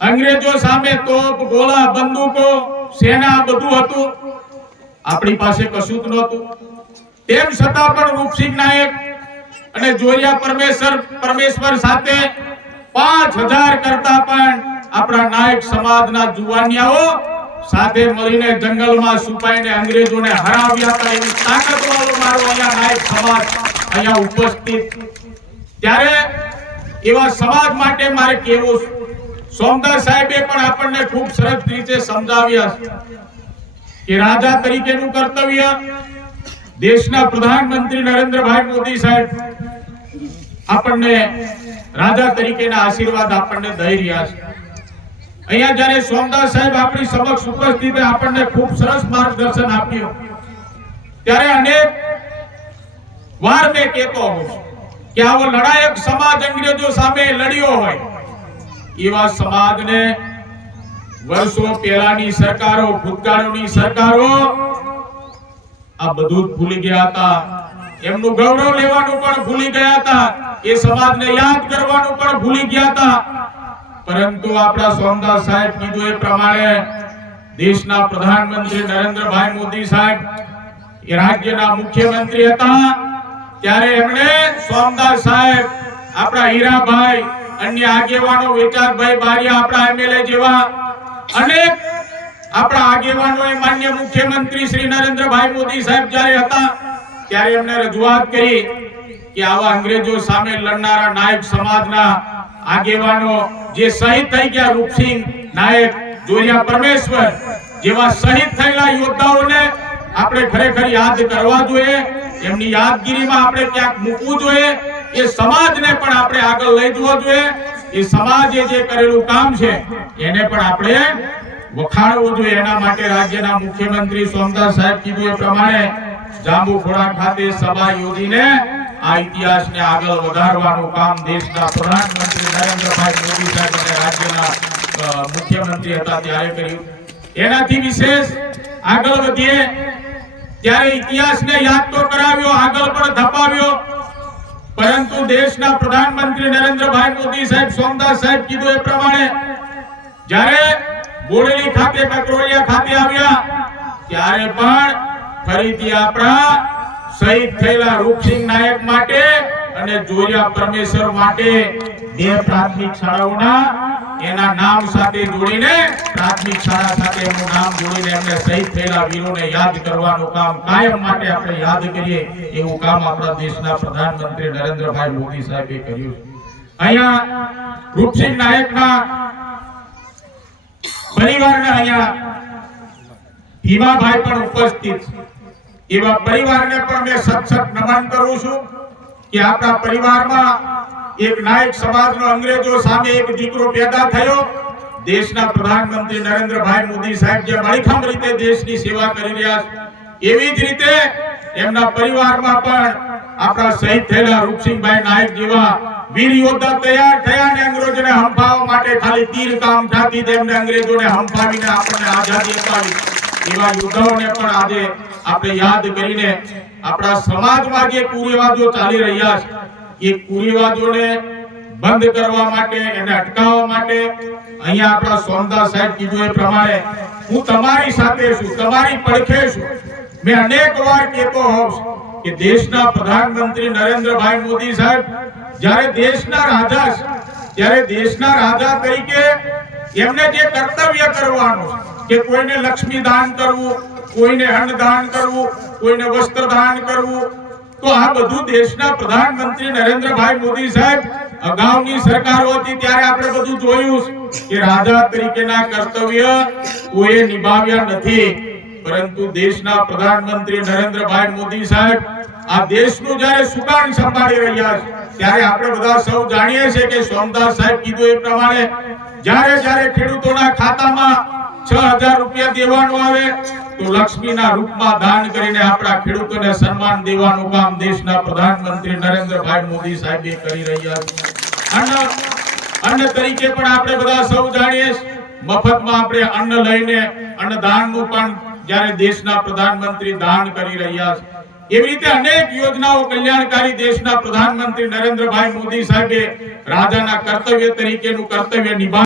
અંગ્રેજો સામે તોપ, ગોળા, બંદૂકો, સેના બધું હતું આપણી પાસે કશું જ નહોતું તેમ છતાં પણ રૂપસિંહ નાયક અને જોરિયા પરમેશ્વર પરમેશ્વર સાથે પાંચ હજાર કરતા પણ આપણા નાયક સમાજના જુવાનિયાઓ સાથે મળીને જંગલમાં છુપાઈને અંગ્રેજોને હરાવ્યા હતા એવી તાકાતવાળો મારો અહીંયા નાયક સમાજ અહીંયા ઉપસ્થિત ત્યારે એવા સમાજ માટે મારે કેવું? સોમદાસ સાહેબે પણ આપણને ખૂબ સરસ રીતે સમજાવ્યા કે રાજા તરીકેનું કર્તવ્ય દેશના પ્રધાનમંત્રી નરેન્દ્રભાઈ મોદી સાહેબ આપણને રાજા તરીકેના આશીર્વાદ આપણને દઈ રહ્યા છે. અહીંયા જ્યારે સોમદાસ સાહેબ આપણી સમક્ષ ઉપસ્થિત આપણને ખૂબ સરસ માર્ગદર્શન આપ્યું. ત્યારે અનેક વાર મેં કહેતો હોઉં કે આવો લડાયક સમાજ અંગ્રેજો સામે લડ્યો હોય એવા સમાજને વર્ષો પહેલાની સરકારો, ભૂતકાળની સરકારો આ બધું ભૂલી ગયા હતા. એમનું ગૌરવ લેવાનું પણ ભૂલી ગયા હતા. એ સમાજને યાદ કરવાનું પણ ભૂલી ગયા હતા. પરંતુ આપણા સોમદાસ સાહેબ કીધું એ પ્રમાણે દેશના પ્રધાનમંત્રી નરેન્દ્રભાઈ મોદી સાહેબ એ રાજ્યના મુખ્યમંત્રી હતા. ત્યારે એમણે સોમદાસ સાહેબ આપણા હીરાભાઈ અન્ય આગેવાનો વિચારભાઈ બારિયા આપણા એમએલએ જેવા અનેક આપણા આગેવાનોએ માન્ય મુખ્યમંત્રી શ્રી નરેન્દ્રભાઈ મોદી સાહેબ જ્યારે હતા, ત્યારે એમને રજૂઆત કરી કે આવા અંગ્રેજો સામે લડનારા નાયક સમાજના આગેવાનો જે શહીદ થઈ ગયા, રૂપસિંહ નાયક જોરિયા પરમેશ્વર જેવા શહીદ થયેલા યોદ્ધાઓને આપણે ખરેખર યાદ કરવા જોઈએ. એમની યાદગીરીમાં આપણે ક્યાંક મૂકવું જોઈએ. એ સમાજને પણ આપણે આગળ લઈ જવો જોઈએ. એ સમાજે જે કરેલું કામ છે, એને પણ આપણે વખાણવું જોઈએ. એના માટે રાજ્યના મુખ્યમંત્રી સોમદાસ સાહેબ કીધું એ પ્રમાણે જાંબુખોડા ખાતે સભા યોજીને આ ઇતિહાસને આગળ વધારવાનું કામ દેશના પ્રધાનમંત્રી નરેન્દ્રભાઈ મોદી સાહેબ અને રાજ્યના મુખ્યમંત્રી હતા ત્યારે કર્યું. એનાથી વિશેષ આગળ વધીએ, ત્યારે ઇતિહાસને યાદ તો કરાવ્યો, આગળ પણ ધપાવ્યો. પરંતુ દેશના પ્રધાનમંત્રી નરેન્દ્રભાઈ મોદી સાહેબ, સોમદાસ સાહેબ કીધું એ પ્રમાણે જ્યારે બોડેલી ખાતે કકરોલિયા ખાતે આવ્યા, ત્યારે પણ ફરીથી આપણા શહીદ થયેલા રૂપસિંહ નાયક માટે અને જોરિયા પરમેશ્વર માટે બે પ્રાથમિક શાળાઓના એના નામ સાથે જોડીને પ્રાથમિક શાળા સાથે એનું નામ જોડીને એમને શહીદ થયેલા વીરોને યાદ કરવાનું કામ કાયમ માટે આપણે યાદ કરીએ એવું કામ આપણા દેશના પ્રધાનમંત્રી નરેન્દ્રભાઈ મોદી સાહેબે કર્યું અહીંયા રૂપસિંહ નાયકના પરિવારના અહીંયા ભીમાભાઈ પણ ઉપસ્થિત એવા પરિવારને પણ મેં સત સત નમન કરું છું કે આપણા પરિવારમાં એક નાયક સમાજનો અંગ્રેજો સામે એક દીકરો પેદા થયો. દેશના પ્રધાનમંત્રી નરેન્દ્રભાઈ મોદી સાહેબ જે મણિખમ રીતે દેશની સેવા કરી રહ્યા એવી જ રીતે એમના પરિવારમાં પણ આપણા શહીદ થયેલા રૂપસિંહભાઈ નાયક જેવા વીર યોદ્ધા તૈયાર થયા ને અંગ્રેજોને હંફાવવા માટે ખાલી તીર કામ ઠાકી તેમને અંગ્રેજોને હંફાવીને આપણને આઝાદી અપાવી. એવા યોદ્ધાઓને પણ આજે આપણે યાદ કરીને આપણા સમાજમાં જે કુરિવાજો ચાલી રહ્યા છે એ કુરિવાજોને બંધ કરવા માટે, એને અટકાવવા માટે અહીંયા આપણા સોમદાસ સાહેબ કીધું એ પ્રમાણે, હું તમારી સાથે છું, તમારી પડખે છું. મેં અનેક વાર કહેતો હોઉં કે દેશના પ્રધાનમંત્રી નરેન્દ્રભાઈ મોદી સાહેબ, જ્યારે દેશના રાજા ત્યારે દેશના રાજા તરીકે એમને જે કર્તવ્ય કરવાનું કે કોઈને લક્ષ્મી દાન કરવું, કોઈને અન્ન દાન કરવું, કોઈને વસ્ત્ર દાન કરવું તો આ બધું દેશના પ્રધાનમંત્રી નરેન્દ્રભાઈ મોદી સાહેબ અગાઉની સરકારો હતી, ત્યારે આપણે બધું જોયું કે રાજા તરીકેના કર્તવ્ય કોઈએ નિભાવ્યા નથી. પરંતુ દેશના પ્રધાનમંત્રી નરેન્દ્રભાઈ મોદી સાહેબ આ દેશનું જ્યારે સુકાન સંભાળી રહ્યા છે, ત્યારે આપણે બધા સૌ જાણીએ છીએ કે સોમદાસ સાહેબ કીધું એ પ્રમાણે જ્યારે જ્યારે ખેડૂતોના ખાતામાં છ હજાર રૂપિયા દેવાનું આવે, તો લક્ષ્મીના રૂપમાં દાન કરીને આપણા ખેડૂતોને સન્માન દેવાનું કામ દેશના પ્રધાનમંત્રી નરેન્દ્રભાઈ મોદી સાહેબે કરી રહ્યા છે. અન્ન અન્ન તરીકે પણ આપણે બધા સૌ જાણીએ મફતમાં આપણે અન્ન લઈને અન્નદાનનું પણ જ્યારે દેશના પ્રધાનમંત્રી દાન કરી રહ્યા છે. એવી રીતે અનેક યોજનાઓ કલ્યાણકારી દેશના પ્રધાનમંત્રી નરેન્દ્રભાઈ મોદી સાહેબે રાજાના કર્તવ્ય તરીકેનું કર્તવ્ય નિભા